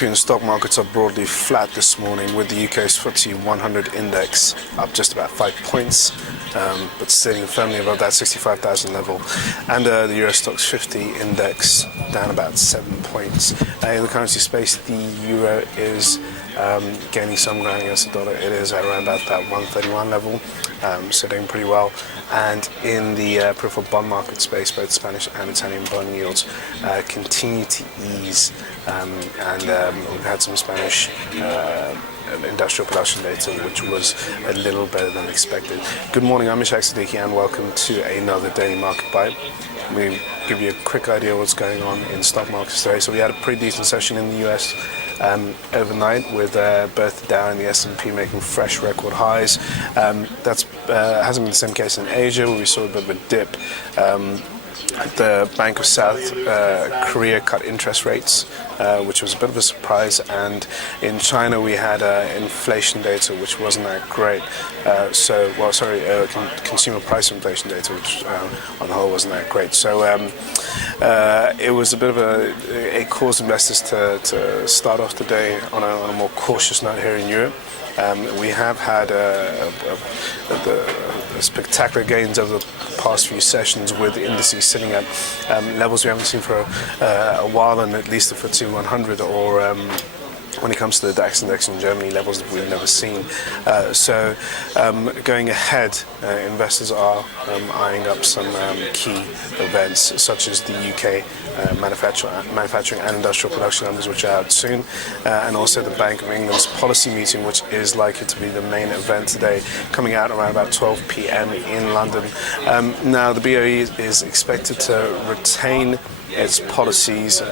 European stock markets are broadly flat this morning, with the UK's FTSE 100 index up just about 5 points, but sitting firmly above that 65,000 level, and the Euro Stoxx 50 index down about 7 points. In the currency space, the euro is gaining some ground against the dollar. It is at around about that 131 level, so doing pretty well. And in the peripheral bond market space, both Spanish and Italian bond yields continue to ease, and we've had some Spanish industrial production data, which was a little better than expected. Good morning, I'm Ishaq Siddiqi, and welcome to another Daily Market Bite. We give you a quick idea of what's going on in stock markets today. So we had a pretty decent session in the US overnight, with both the Dow and the S&P making fresh record highs. That's hasn't been the same case in Asia, where we saw a bit of a dip. The Bank of South Korea cut interest rates, which was a bit of a surprise, and in China we had inflation data which wasn't that great. Consumer price inflation data, which on the whole wasn't that great. So it was a bit of it caused investors to start off the day on a more cautious note here in Europe. We have had spectacular gains over the past few sessions, with indices sitting at levels we haven't seen for a while, and at least the FTSE 100, or when it comes to the DAX index in Germany, levels that we've never seen. So going ahead, investors are eyeing up some key events, such as the UK manufacturing and industrial production numbers, which are out soon, and also the Bank of England's policy meeting, which is likely to be the main event today, coming out around about 12 p.m. in London. Now, the BOE is expected to retain its policies,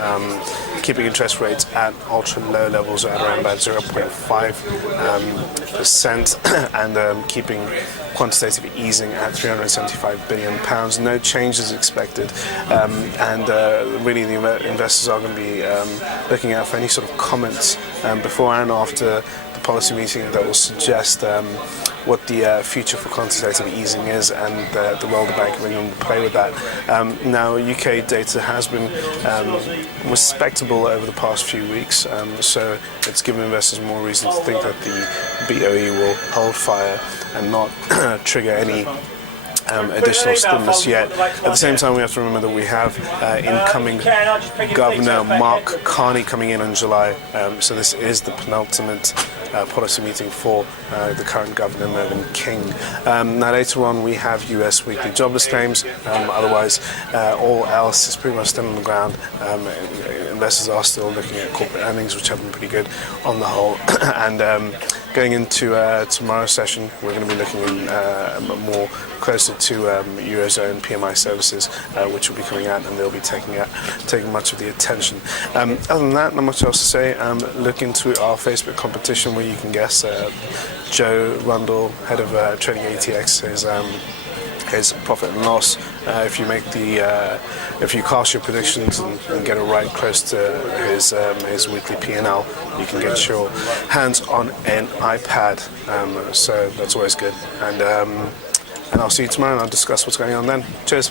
keeping interest rates at ultra low levels at around about 0.5%, and keeping quantitative easing at £375 billion. No changes expected, and really the investors are going to be looking out for any sort of comments before and after the policy meeting that will suggest what the future for quantitative easing is, and the role the Bank of England will play with that. Now, UK data has been respectable over the past few weeks, so it's given investors more reason to think that the BOE will hold fire and not trigger any additional stimulus yet. At the same time, we have to remember that we have incoming Governor Mark Carney coming in July, so this is the penultimate policy meeting for the current governor, Mervyn King. Now, later on we have US weekly jobless claims. Otherwise, all else is pretty much still on the ground. Investors are still looking at corporate earnings, which have been pretty good on the whole. And going into tomorrow's session, we're going to be looking more closer to Eurozone PMI services, which will be coming out, and they'll be taking much of the attention. Other than that, not much else to say. Look into our Facebook competition, where you can guess Joe Rundle, head of trading ETX, his profit and loss. If you cast your predictions and get it right close to his weekly P&L, you can get your hands on an iPad. So that's always good. And I'll see you tomorrow, and I'll discuss what's going on then. Cheers.